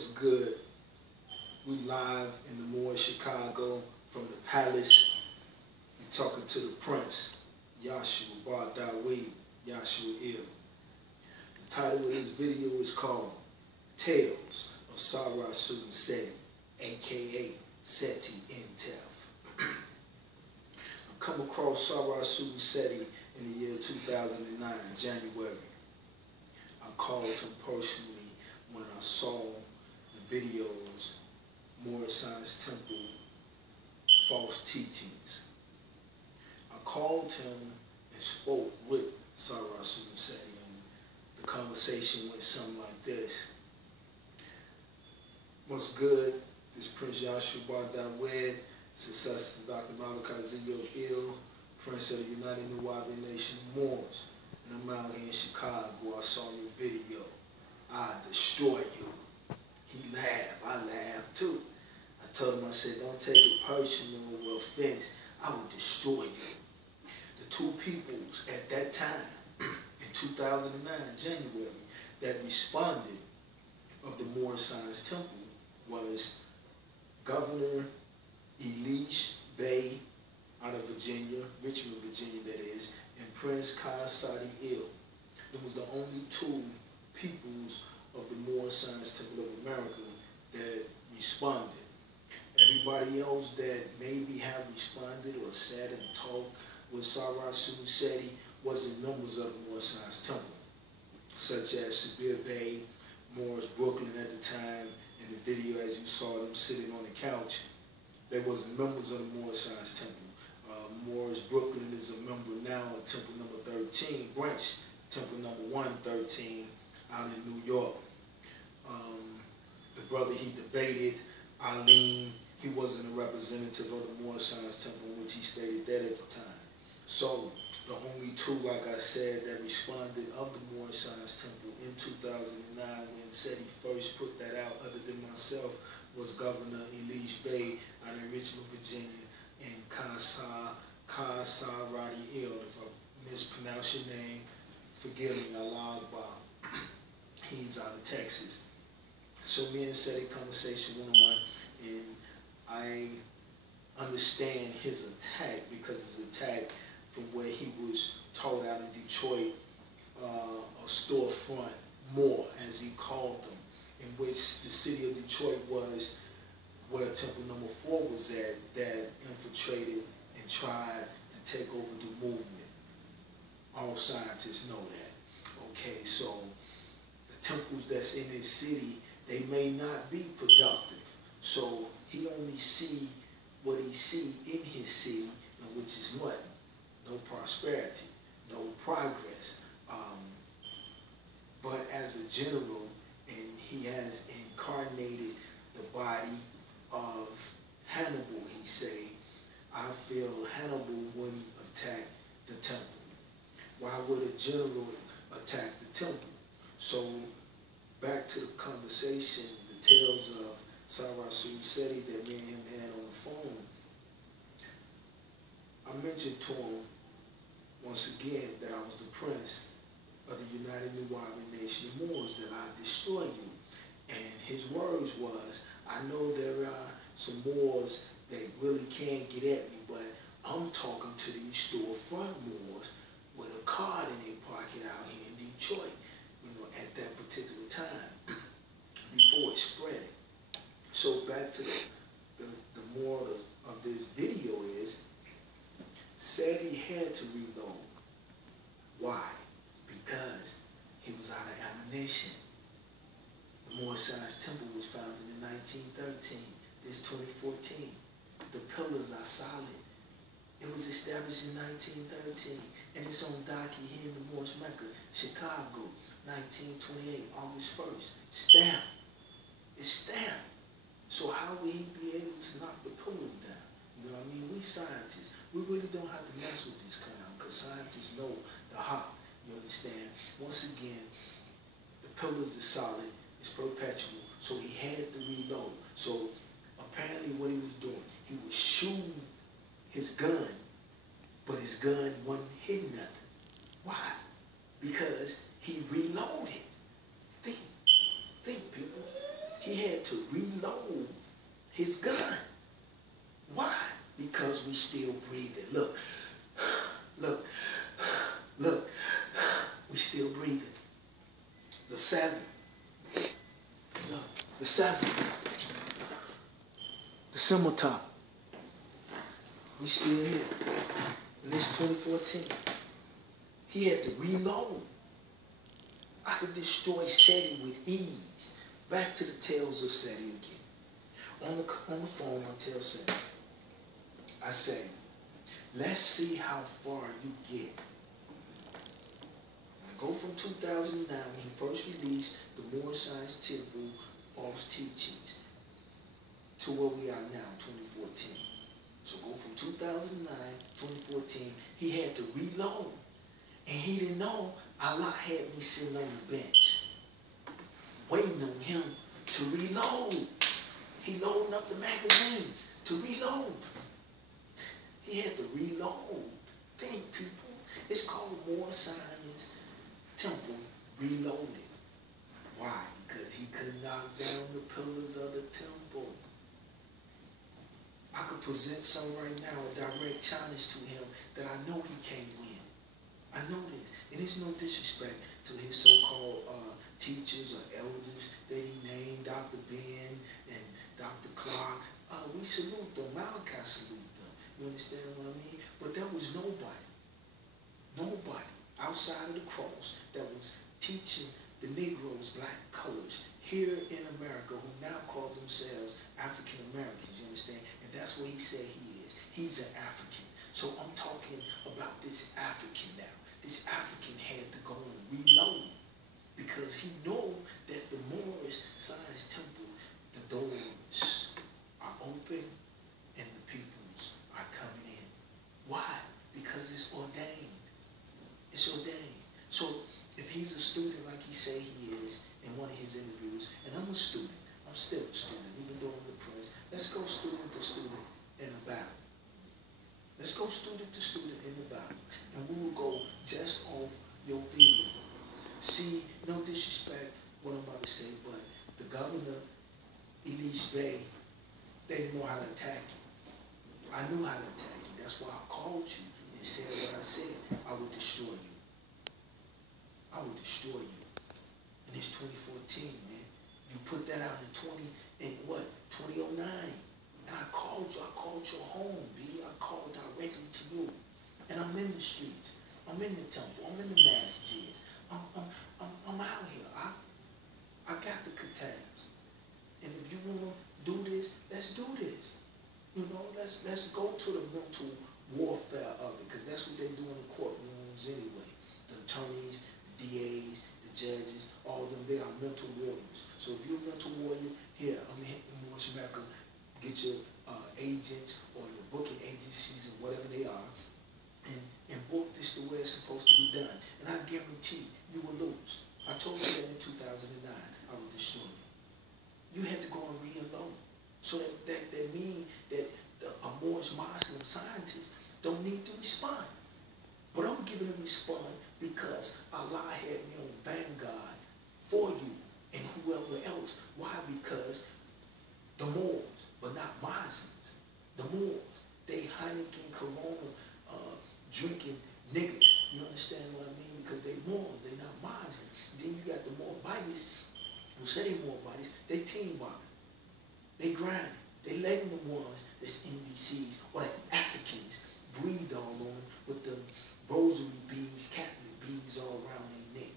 What's good? We live in the Moore, Chicago, from the palace. We're talking to the prince, Yashua, Dawiyd, Yashua. The title of this video is called Tales of Seti, aka Seti Intef. I come across Seti in the year 2009, January. I called him personally when I saw the videos, Malahic Temple, false teachings. I called him and spoke with Seti, and the conversation went something like this. What's good? This Prince Yashua Dawiyd, Successor to Dr.Malachi, Prince of the United Nuwabian Nation Moors. And I'm out here in Chicago. I saw your video. I destroy you. He laughed. I laughed too. I told him, I said, don't take it personal or offense. I will destroy you. The two peoples at that time, in 2009, January, that responded of the Malahic Temple was Governor Elish Bey out of Virginia, Richmond, Virginia that is, and Prince Seti. It was the only two peoples of the Malahic Temple of America that responded. Everybody else that maybe have responded or said and talked with Seti wasn't members of the Malahic Temple, such as Sabir Bey, Morris Brooklyn at the time. In the video, as you saw them sitting on the couch, they wasn't members of the Malahic Temple. Morris Brooklyn is a member now of Temple number 13, branch Temple number 113 out in New York. The brother he debated, Alim, he wasn't a representative of the Malahic Temple, which he stated that at the time. So the only two, like I said, that responded of the Malahic Temple in 2009 when Seti first put that out, other than myself, was Governor Elish Bey out in Richmond, Virginia, and Seti. If I mispronounce your name, forgive me, Allah Akbar. He's out of Texas. So me and Seti conversation went on, and I understand his attack because it's an attack from where he was taught out in Detroit, a storefront more, as he called them, in which the city of Detroit was where Temple number 4 was at, that infiltrated and tried to take over the movement. All scientists know that. Okay, so the temples that's in his city, they may not be productive. So he only see what he see in his city, which is nothing. No prosperity, no progress. But as a general, and he has incarnated the body of Hannibal, he say, I feel Hannibal wouldn't attack the temple. Why would a general attack the temple? So back to the conversation, the tales of Seti that me and him had on the phone. I mentioned to him once again that I was the prince of the United Nuwabian Nation Moors, that I destroy you. And his words was, I know there are some Moors that really can't get at me, but I'm talking to these storefront Moors with a card in their pocket out here in Detroit, at that particular time, before it spread. So back to the moral of this video is, Seti had to reload. Why? Because he was out of ammunition. The Malahic Temple was founded in 1913. This 2014. The pillars are solid. It was established in 1913, and it's on docket here in the Moorish Mecca, Chicago, 1928, August 1st. Stamped. It's stamped. So how will he be able to knock the pillars down? You know what I mean? We scientists, we really don't have to mess with this clown, because scientists know the hop. You understand? Once again, the pillars are solid, it's perpetual, so he had to reload. So apparently what he was doing, he was shooting his gun, but his gun wasn't hitting nothing. Why? Because he reloaded. Think people. He he had to reload his gun. Why? Because we still breathing. Look, look, look, we still breathing. The 7. Look, the 7. The scimitar. We still here. And this 2014. He had to reload. I could destroy Seti with ease. Back to the tales of Seti again. On the phone, I tell Seti, I say, let's see how far you get. I go from 2009, when he first released the more scientific false teachings, to where we are now, 2014. So go from 2009, 2014, he had to reload. And he didn't know Allah had me sitting on the bench, waiting on him to reload. He loading up the magazine to reload. He had to reload. Think, people. It's called More Science Temple Reloaded. Why? Because he could knock down the pillars of the temple. I could present some right now, a direct challenge to him that I know he can't win. I know this. And it's no disrespect to his so-called teachers or elders that he named, Dr. Ben and Dr. Clark. We salute them. Malachi salute them. You understand what I mean? But there was nobody outside of the cross that was teaching the Negroes black colors here in America who now call themselves African Americans. You understand? And that's what he said he is. He's an African. So I'm talking about this African now. This African had to go and reload because he knew that the Moorish Science Temple, the doors are open and the peoples are coming in. Why? Because it's ordained. It's ordained. So if he's a student like he say he is in one of his interviews, and I'm a student, I'm still a student, even though I'm the prince, let's go student to student in a battle. Let's go student to student in the battle. And we will go just off your video. See, no disrespect what I'm about to say, but the governor, Elise Bay, they didn't know how to attack you. I knew how to attack you. That's why I called you and said what I said. I would destroy you. I would destroy you. And it's 2014, man. You put that out in 2009. And I called your home, B. I called directly to you. And I'm in the streets. I'm in the temple. I'm in the masjids. I'm out here. I got the katabs. And if you want to do this, let's do this. You know, let's go to the mental warfare of it, because that's what they do in the courtrooms anyway. The attorneys, the DAs, the judges, all of them, they are mental warriors. So if you're a mental warrior, here, I'm in North America. Get your agents or your booking agencies or whatever they are, and book this the way it's supposed to be done. And I guarantee you will lose. I told you that in 2009, I would destroy you. You had to go and reload. So that means that a Moorish Muslim scientist don't need to respond. But I'm giving a response because Allah had me on vanguard for you and whoever else. Why? Because the Moors, but not Muslims. The Moors, they Heineken, Corona, drinking niggas. You understand what I mean? Because they Moors, they not Muslims. Then you got the Moabites, who say they Moabites, they team bombing. They grinding. They letting the ones that's NBCs or the Africans breathe all on them with the rosary beads, Catholic beads all around their neck.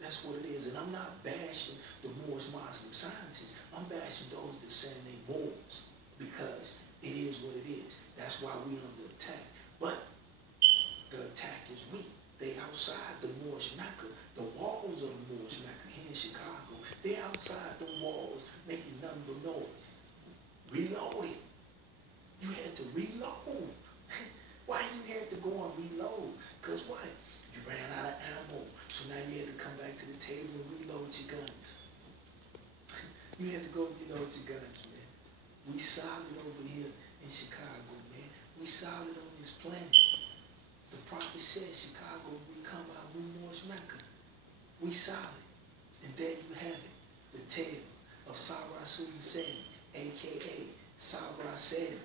That's what it is. And I'm not bashing the Moors Muslim scientists. I'm bashing those that saying they Moors, because it is what it is. That's why we under attack. But the attack is weak. They outside the Moorish Mecca. The walls of the Moorish Mecca here in Chicago, they outside the walls making nothing but noise. Reload it. You had to reload. Why you had to go and reload? Because what? You ran out of ammo. So now you had to come back to the table and reload your guns. You had to go reload your guns, man. We solid over here in Chicago, man. We solid on this planet. The prophet said Chicago will become our new Moorish Mecca. We solid. And there you have it. The tales of Seti, a.k.a. Seti,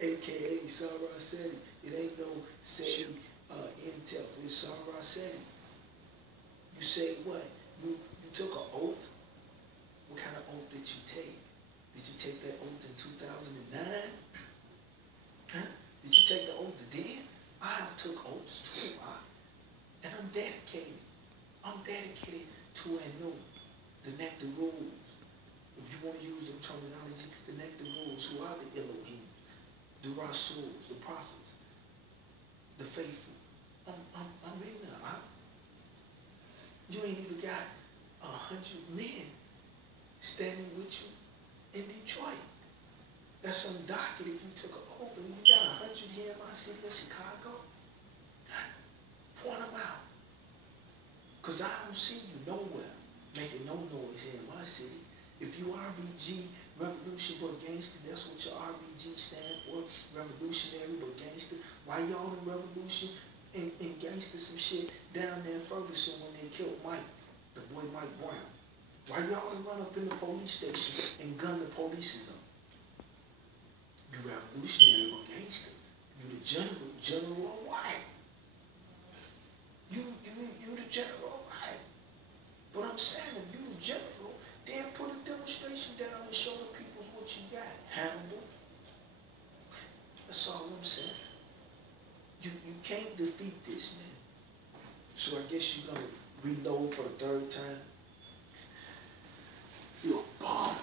a.k.a. Seti. It ain't no Seti Intef, it's Seti. You say what? You took an oath? What kind of oath did you take? Did you take that oath in 2009? Huh? Did you take the oath then? I have took oaths too, and I'm dedicated. I'm dedicated to the nectar rules. If you want to use the terminology, the nectar rules, who are the Elohim, the Rasuls, the prophets, the faithful. I'm in there. You ain't even got 100 men standing with you in Detroit. That's undocumented if you took an oath. You got 100 here in my city of Chicago. Point them out. Because I don't see you nowhere making no noise here in my city. If you RBG, Revolution but Gangster, that's what your RBG stand for. Revolutionary but Gangster. Why y'all in Revolution and Gangster some shit down there in Ferguson when they killed Mike, the boy Mike Brown? Why y'all run up in the police station and gun the police up? You revolutionary but gangster. You the general of what? You the general of what? But I'm saying if you the general, then put a demonstration down and show the people what you got. Hannibal. That's all I'm saying. You can't defeat this, man. So I guess you're gonna reload for the third time. You're a bomb.